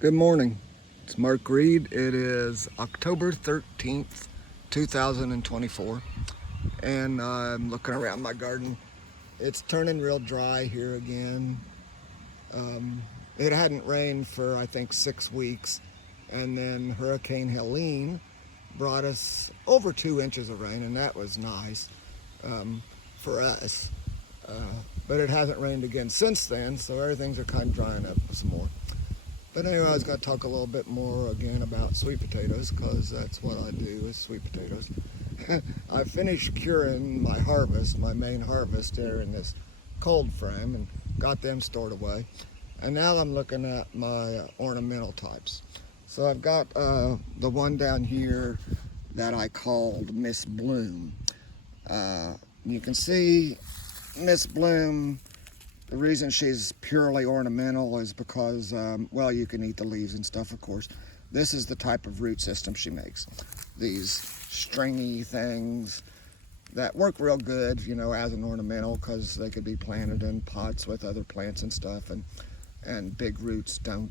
Good morning. It's Mark Reed. It is October 13th, 2024, and I'm looking around my garden. It's turning real dry here again. It hadn't rained for, I think, 6 weeks, and then Hurricane Helene brought us over 2 inches of rain, and that was nice for us. But it hasn't rained again since then, so everything's are kind of drying up some more. But anyway, I was going to talk a little bit more again about sweet potatoes because that's what I do is sweet potatoes. I finished curing my harvest, my main harvest there in this cold frame and got them stored away. And now I'm looking at my ornamental types. So I've got the one down here that I called Miss Bloom. You can see Miss Bloom. The reason she's purely ornamental is because, well, you can eat the leaves and stuff, of course. This is the type of root system she makes. These stringy things that work real good, you know, as an ornamental because they could be planted in pots with other plants and stuff, and big roots don't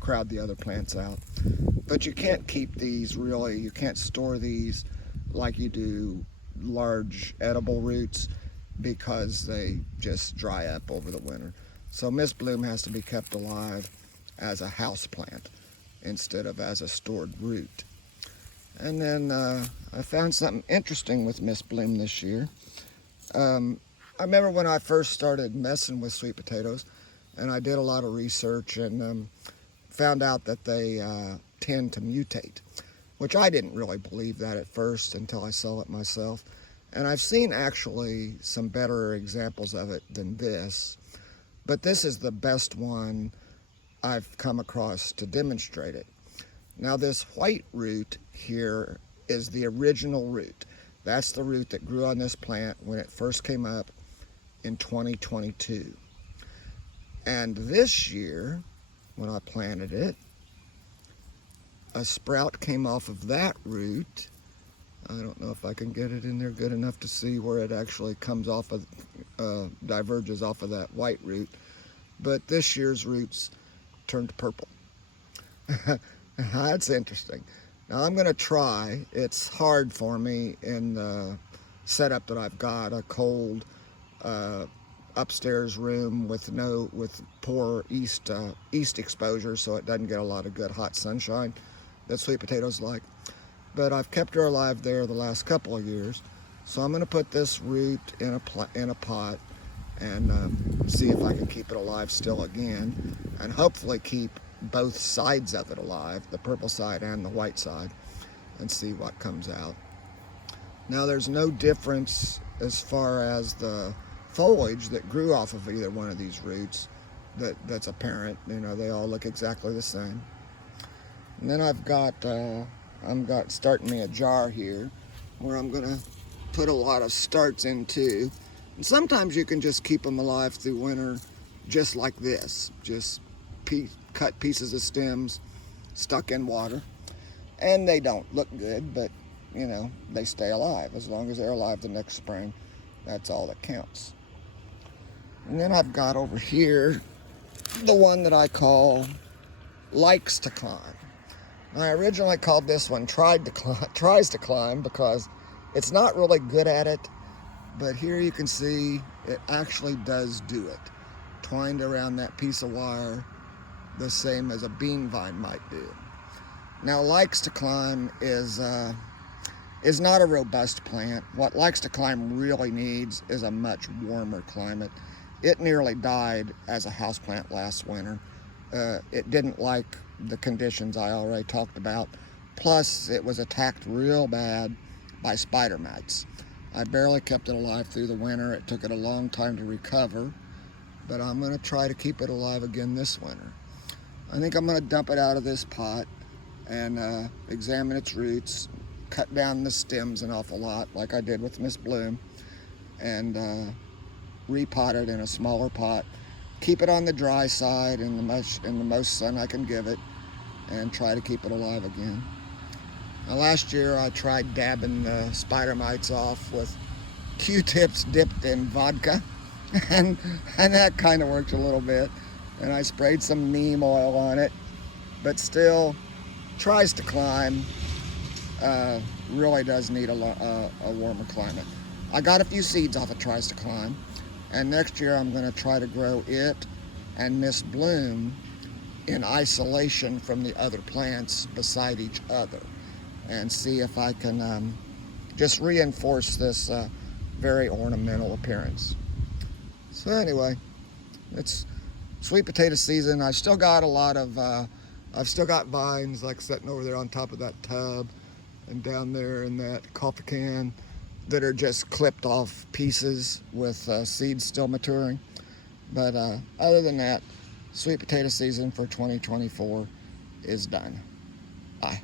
crowd the other plants out. But you can't keep these really, you can't store these like you do large edible roots, because they just dry up over the winter. So Miss Bloom has to be kept alive as a house plant instead of as a stored root. And then I found something interesting with Miss Bloom this year. I remember when I first started messing with sweet potatoes, and I did a lot of research and found out that they tend to mutate, which I didn't really believe that at first until I saw it myself. And I've seen actually some better examples of it than this, but this is the best one I've come across to demonstrate it. Now this white root here is the original root. That's the root that grew on this plant when it first came up in 2022. And this year, when I planted it, a sprout came off of that root. I don't know if I can get it in there good enough to see where it actually comes off of, diverges off of that white root. But this year's roots turned purple. That's interesting. Now I'm going to try. It's hard for me in the setup that I've got, a cold upstairs room with poor east exposure, so it doesn't get a lot of good hot sunshine that sweet potatoes like. But I've kept her alive there the last couple of years. So I'm going to put this root in a pot and see if I can keep it alive still again, and hopefully keep both sides of it alive, the purple side and the white side, and see what comes out. Now there's no difference as far as the foliage that grew off of either one of these roots that's apparent. You know, they all look exactly the same. And then I've got starting me a jar here where I'm gonna put a lot of starts into. And sometimes you can just keep them alive through winter just like this. Just cut pieces of stems stuck in water. And they don't look good, but you know, they stay alive. As long as they're alive the next spring, that's all that counts. And then I've got over here the one that I call Likes to Climb. I originally called this one Tries to Climb because it's not really good at it, but here you can see it actually does do it. Twined around that piece of wire the same as a bean vine might do. Now Likes to Climb is not a robust plant. What Likes to Climb really needs is a much warmer climate. It nearly died as a houseplant last winter. It didn't like the conditions I already talked about. Plus, it was attacked real bad by spider mites. I barely kept it alive through the winter. It took it a long time to recover, but I'm going to try to keep it alive again this winter. I think I'm going to dump it out of this pot and examine its roots, cut down the stems an awful lot, like I did with Miss Bloom, and repot it in a smaller pot. Keep it on the dry side in the most sun I can give it, and try to keep it alive again. Now, last year I tried dabbing the spider mites off with Q-tips dipped in vodka, and that kind of worked a little bit. And I sprayed some neem oil on it, but still tries to climb. Really does need a warmer climate. I got a few seeds off of Tries to Climb, and next year I'm going to try to grow it and Miss Bloom in isolation from the other plants beside each other, and see if I can just reinforce this very ornamental appearance. So anyway, it's sweet potato season. I've still got vines like sitting over there on top of that tub and down there in that coffee can that are just clipped off pieces with seeds still maturing. But other than that, sweet potato season for 2024 is done. Bye.